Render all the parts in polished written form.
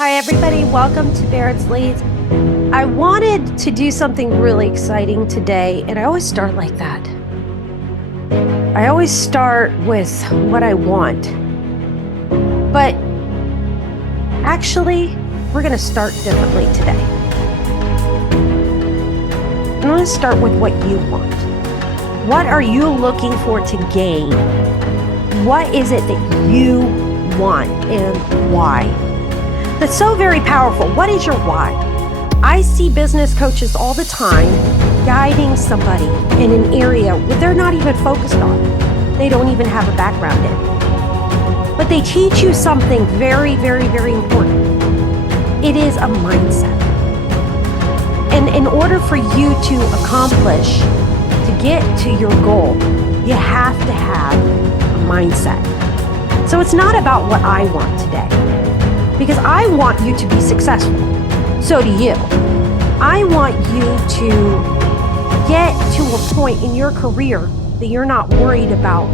Hi, everybody. Welcome to Barron's Leads. I wanted to do something really exciting today, and I always start like that. I always start with what I want. But actually, we're going to start differently today. I'm going to start with what you want. What are you looking for to gain? What is it that you want and why? That's so very powerful. What is your why? I see business coaches all the time guiding somebody in an area where they're not even focused on. They don't even have a background in. But they teach you something very, very, very important. It is a mindset. And in order for you to accomplish, to get to your goal, you have to have a mindset. So it's not about what I want today. Because I want you to be successful. So do you. I want you to get to a point in your career that you're not worried about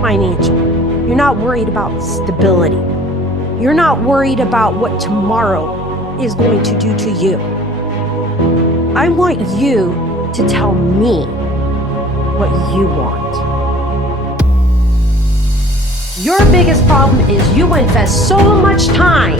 financial. You're not worried about stability. You're not worried about what tomorrow is going to do to you. I want you to tell me what you want. Your biggest problem is you invest so much time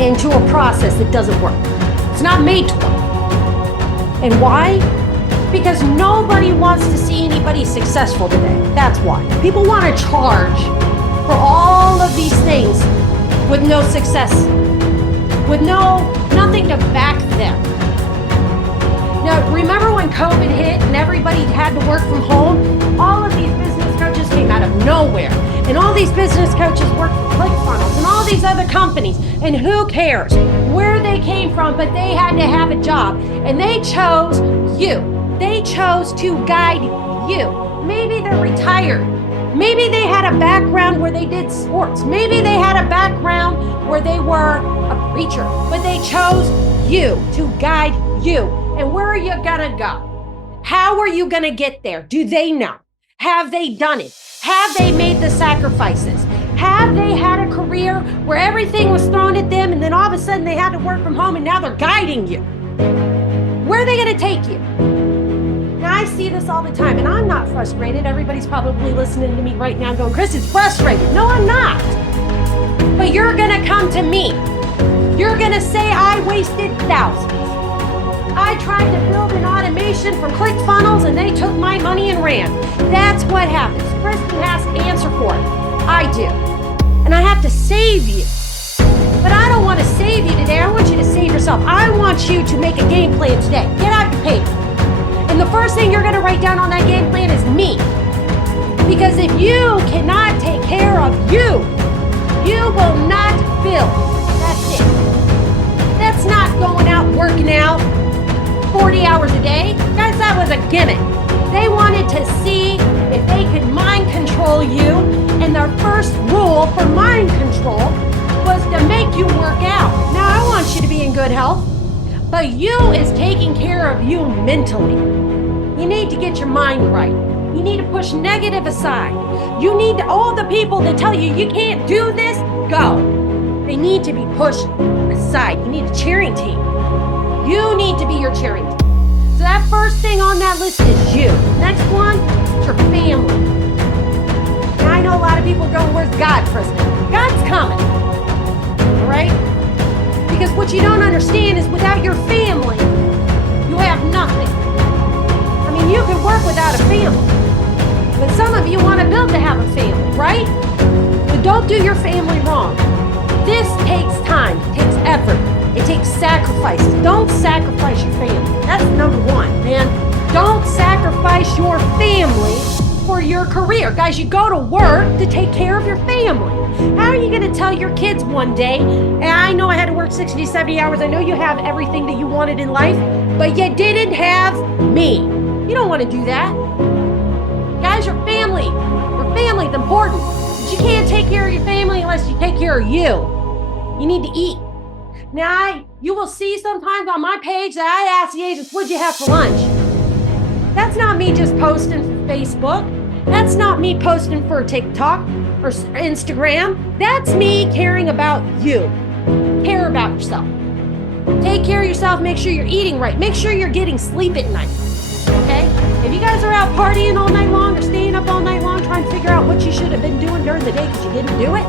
into a process that doesn't work. It's not made to work. And why? Because nobody wants to see anybody successful today. That's why. People want to charge for all of these things with no success, with nothing to back them. Now, remember when COVID hit and everybody had to work from home? All of these business coaches came out of nowhere. And all these business coaches work for ClickFunnels and all these other companies. And who cares where they came from, but they had to have a job. And they chose you. They chose to guide you. Maybe they're retired. Maybe they had a background where they did sports. Maybe they had a background where they were a preacher. But they chose you to guide you. And where are you gonna go? How are you gonna get there? Do they know? Have they done it? Have they made the sacrifices? Have they had a career where everything was thrown at them and then all of a sudden they had to work from home and now they're guiding you? Where are they going to take you? Now, I see this all the time and I'm not frustrated. Everybody's probably listening to me right now going, Chris, it's frustrated. No, I'm not. But you're going to come to me. You're going to say I wasted thousands. I tried to build an automation from ClickFunnels and they took my money and ran. That's what happens. Kristen has to answer for it. I do. And I have to save you. But I don't want to save you today. I want you to save yourself. I want you to make a game plan today. Get out your paper. And the first thing you're going to write down on that game plan is me. Because if you cannot take care of you, you will not build. That's it. That's not going out working out 40 hours a day. Guys, that was a gimmick. They wanted to see if they could mind control you, and their first rule for mind control was to make you work out. Now, I want you to be in good health, but you is taking care of you mentally. You need to get your mind right. You need to push negative aside. You need all the people that tell you you can't do this, go. They need to be pushed aside. You need a cheering team. You need to be your cheering team. So that first thing on that list is you. Next one is your family. Now I know a lot of people go, where's God, Kristen? God's coming, all right? Because what you don't understand is without your family, you have nothing. I mean, you can work without a family, but some of you want to build to have a family, right? But don't do your family wrong. This takes time, it takes effort. It takes sacrifices. Don't sacrifice your family. That's number one, man. Don't sacrifice your family for your career. Guys, you go to work to take care of your family. How are you going to tell your kids one day, and I know I had to work 60, 70 hours. I know you have everything that you wanted in life, but you didn't have me. You don't want to do that. Guys, your family's important. But you can't take care of your family unless you take care of you. You need to eat. Now, you will see sometimes on my page that I ask the agents, what'd you have for lunch? That's not me just posting for Facebook. That's not me posting for TikTok or Instagram. That's me caring about you. Care about yourself. Take care of yourself. Make sure you're eating right. Make sure you're getting sleep at night. Okay? If you guys are out partying all night long or staying up all night long trying to figure out what you should have been doing during the day because you didn't do it,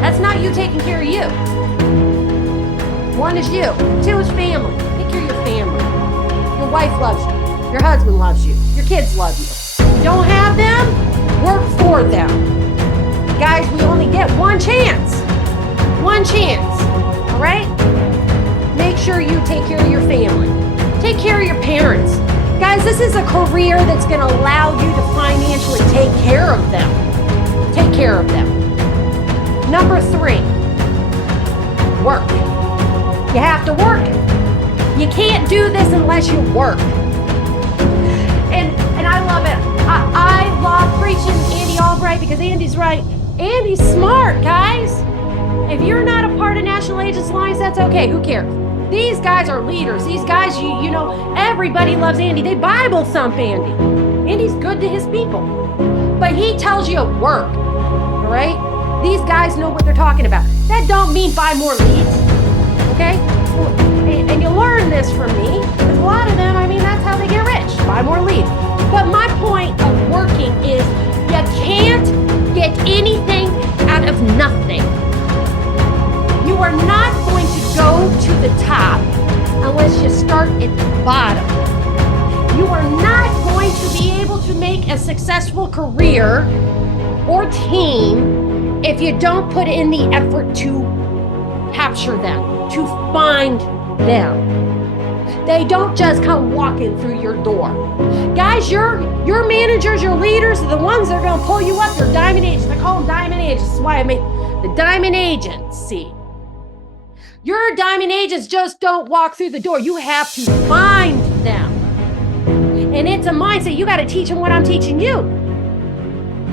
that's not you taking care of you. One is you. Two is family. Take care of your family. Your wife loves you. Your husband loves you. Your kids love you. You don't have them? Work for them. Guys, we only get one chance. One chance. All right? Make sure you take care of your family. Take care of your parents. Guys, this is a career that's going to allow you to financially take care of them. Take care of them. Number 3, work. You have to work. You can't do this unless you work. And I love it. I love preaching Andy Albright because Andy's right. Andy's smart, guys. If you're not a part of National Agents Alliance, that's okay. Who cares? These guys are leaders. These guys, you know, everybody loves Andy. They Bible thump Andy. Andy's good to his people. But he tells you work, all right? These guys know what they're talking about. That don't mean buy more leads, okay? And you learn this from me, because a lot of them, I mean, that's how they get rich, buy more leads. But my point of working is you can't get anything out of nothing. You are not going to go to the top unless you start at the bottom. You are not going to be able to make a successful career or team if you don't put in the effort to capture them, to find them. They don't just come walking through your door. Guys, your managers, your leaders are the ones that are going to pull you up. They're diamond agents. I call them diamond agents. That's why I made the diamond agency. Your diamond agents just don't walk through the door. You have to find them. And it's a mindset. You got to teach them what I'm teaching you.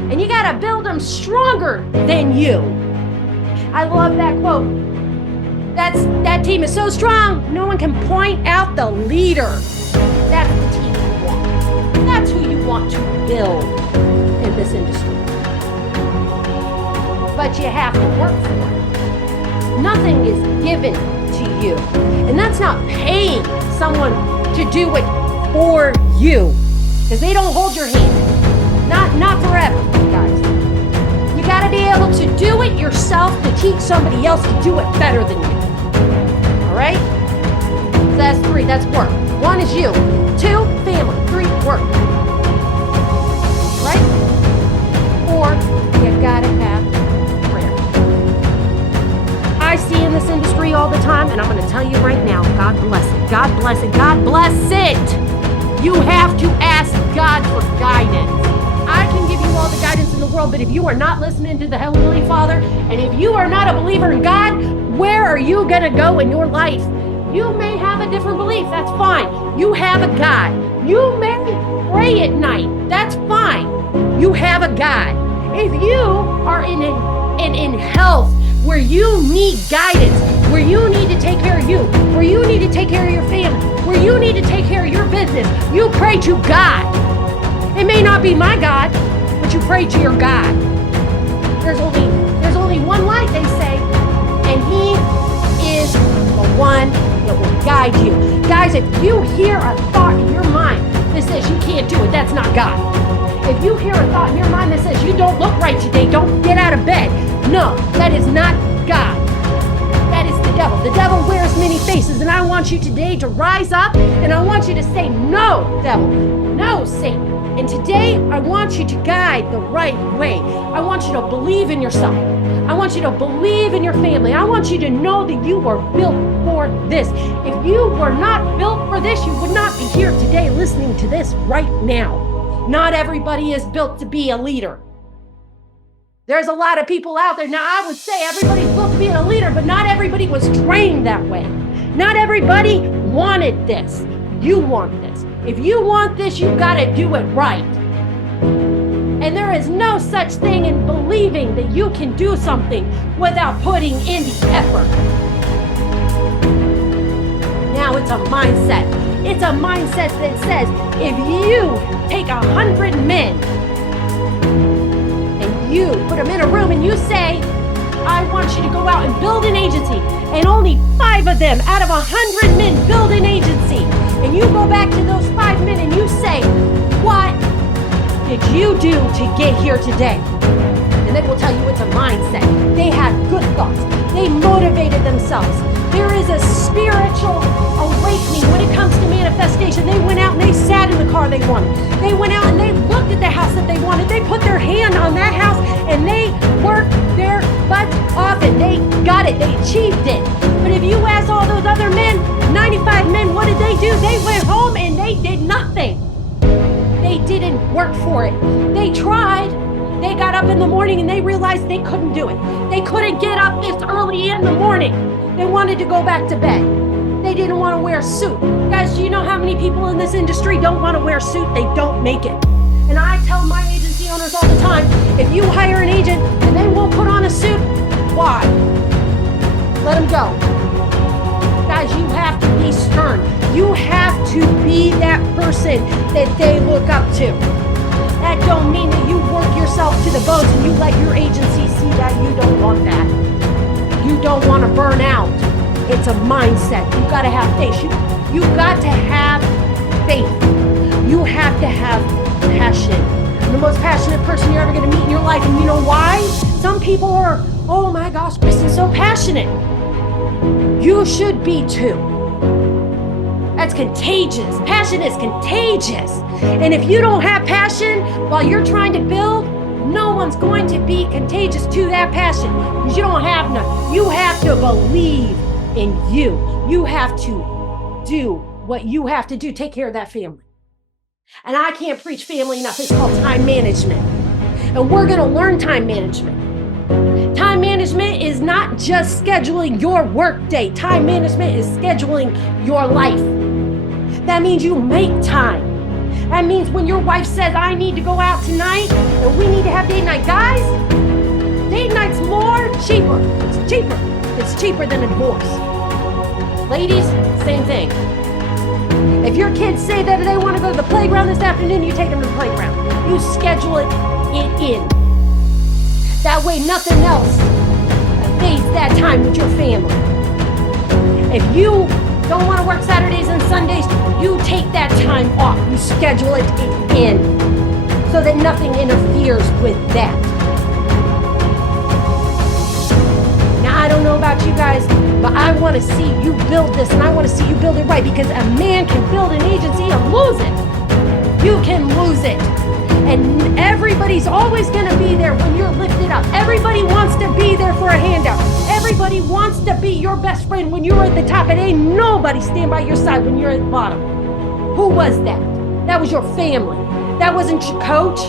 And you got to build them stronger than you. I love that quote. That team is so strong, no one can point out the leader. That's the team you want. That's who you want to build in this industry. But you have to work for it. Nothing is given to you. And that's not paying someone to do it for you. Because they don't hold your hand. Not forever, guys. You got to be able to do it yourself to teach somebody else to do it better than you. All right? So that's 3. That's work. 1 is you. 2, family. 3, work. Right? 4, you got to have prayer. I see in this industry all the time, and I'm going to tell you right now, God bless it. God bless it. God bless it. You have to ask God for guidance. I can give you all the guidance in the world, but if you are not listening to the Heavenly Father, and if you are not a believer in God, where are you going to go in your life? You may have a different belief. That's fine. You have a God. You may pray at night. That's fine. You have a God. If you are in health, where you need guidance, where you need to take care of you, where you need to take care of your family, where you need to take care of your business, you pray to God. It may not be my God, but you pray to your God. There's only one light, they say, and He is the one that will guide you. Guys, if you hear a thought in your mind that says you can't do it, that's not God. If you hear a thought in your mind that says you don't look right today, don't get out of bed, no, that is not God. That is the devil. The devil wears many faces, and I want you today to rise up, and I want you to say, no, devil, no, Satan. And today, I want you to guide the right way. I want you to believe in yourself. I want you to believe in your family. I want you to know that you were built for this. If you were not built for this, you would not be here today listening to this right now. Not everybody is built to be a leader. There's a lot of people out there. Now, I would say everybody's built to be a leader, but not everybody was trained that way. Not everybody wanted this. You want this. If you want this, you've got to do it right. And there is no such thing in believing that you can do something without putting in the effort. Now, it's a mindset. It's a mindset that says, if you take 100 men and you put them in a room and you say, I want you to go out and build an agency, and only 5 of them out of 100 men build an agency. And you go back to those 5 men and you say, what did you do to get here today? And they will tell you it's a mindset. They had good thoughts. They motivated themselves. There is a spiritual awakening when it comes to manifestation. They went out and they sat in the car they wanted. They went out and they looked at the house that they wanted. They put their hand on that house and they worked their butts off and they got it. They achieved it. But if you ask all those other men, 95 men, what did they do? They went home and they did nothing. They didn't work for it. They tried. They got up in the morning and they realized they couldn't do it. They couldn't get up this early in the morning. They wanted to go back to bed. They didn't want to wear a suit. Guys, do you know how many people in this industry don't want to wear a suit? They don't make it. And I tell my agency owners all the time, if you hire an agent and they won't put on a suit, why? Let them go. Guys, you have to be stern. You have to be that person that they look up to. That don't mean that you work yourself to the bones and you let your agency see that. You don't want that. You don't want to burn out. It's a mindset. You got to have faith. You got to have faith. You have to have passion. I'm the most passionate person you're ever going to meet in your life. And you know why? Some people are, oh my gosh, Kristen's so passionate. You should be too. That's contagious. Passion is contagious. And if you don't have passion while you're trying to build, no one's going to be contagious to that passion because you don't have none. You have to believe in you. You have to do what you have to do. Take care of that family. And I can't preach family enough. It's called time management. And we're going to learn time management. Time management is not just scheduling your work day. Time management is scheduling your life. That means you make time. That means when your wife says, I need to go out tonight and we need to have date night. Guys, date night's more cheaper. It's cheaper. It's cheaper than a divorce. Ladies, same thing. If your kids say that they want to go to the playground this afternoon, you take them to the playground. You schedule it in. That way nothing else fades that time with your family. If you don't want to work Saturdays and Sundays, you take that time off. You schedule it in so that nothing interferes with that. Now, I don't know about you guys, but I want to see you build this and I want to see you build it right because a man can build an agency and lose it. You can lose it. And everybody's always going to be there when you're lifted up. Everybody wants to be there for a handout. Everybody wants to be your best friend when you're at the top. And ain't nobody stand by your side when you're at the bottom. Who was that? That was your family. That wasn't your coach.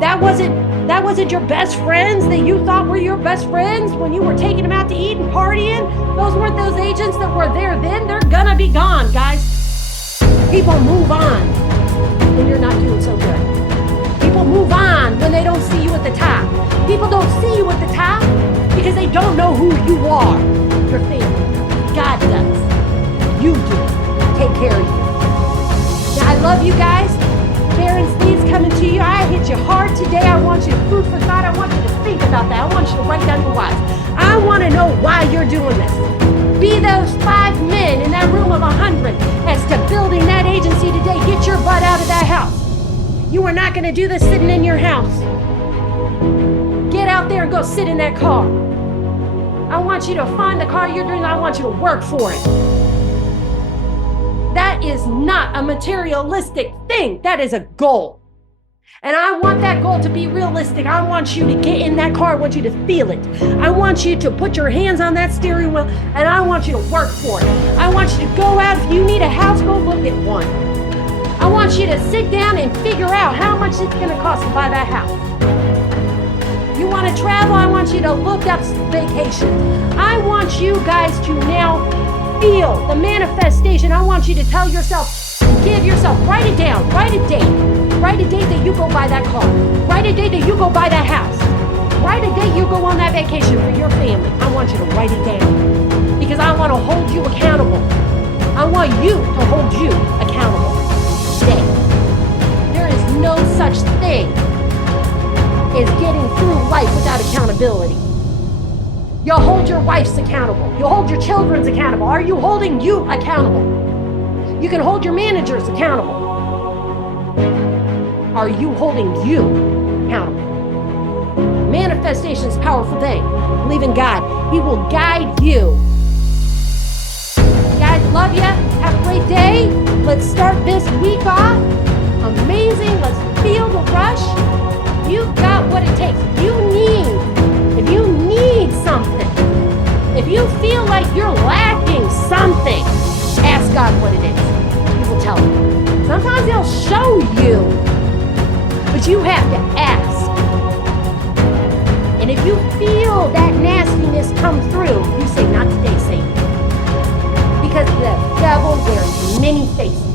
That wasn't your best friends that you thought were your best friends when you were taking them out to eat and partying. Those weren't those agents that were there then. They're gonna be gone, guys. People move on when you're not doing so good. People move on when they don't see you at the top. People don't see you at the top because they don't know who you are. Your family. God does. You do. Take care of you. Now, I love you guys. Barron's needs coming to you. I hit you hard today. I want you to food for thought. I want you to think about that. I want you to write down your whys. I want to know why you're doing this. Be those 5 men in that room of 100 as to building that agency today. Get your butt out of that house. You are not going to do this sitting in your house. Get out there and go sit in that car. I want you to find the car you're doing. I want you to work for it. That is not a materialistic thing. That is a goal. And I want that goal to be realistic. I want you to get in that car. I want you to feel it. I want you to put your hands on that steering wheel and I want you to work for it. I want you to go out. If you need a house, go look at one. I want you to sit down and figure out how much it's going to cost to buy that house. You want to travel? I want you to look up vacations. I want you guys to now feel the manifestation. I want you to tell yourself, give yourself, write it down, write a date. Write a date that you go buy that car. Write a date that you go buy that house. Write a date you go on that vacation for your family. I want you to write it down because I want to hold you accountable. I want you to hold you accountable today. There is no such thing as getting through life without accountability. You'll hold your wives accountable. You'll hold your children's accountable. Are you holding you accountable? You can hold your managers accountable. Are you holding you accountable? Manifestation is a powerful thing. Believe in God. He will guide you. Guys, love you. Have a great day. Let's start this week off. Amazing. Let's feel the rush. You've got what it takes. If you need something, if you feel like you're lacking something, ask God what it is. He will tell you. Sometimes He'll show you, but you have to ask. And if you feel that nastiness come through, you say, not today, Satan. Because the devil wears many faces.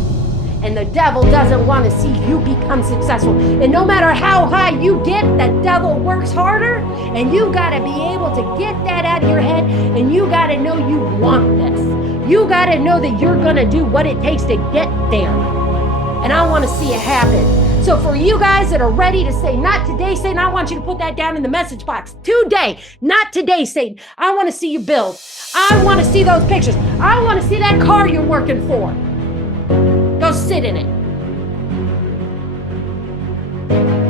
And the devil doesn't want to see you become successful. And no matter how high you get, the devil works harder. And you got to be able to get that out of your head. And you got to know you want this. You got to know that you're going to do what it takes to get there. And I want to see it happen. So for you guys that are ready to say, not today, Satan, I want you to put that down in the message box. Today, not today, Satan. I want to see you build. I want to see those pictures. I want to see that car you're working for. Go sit in it.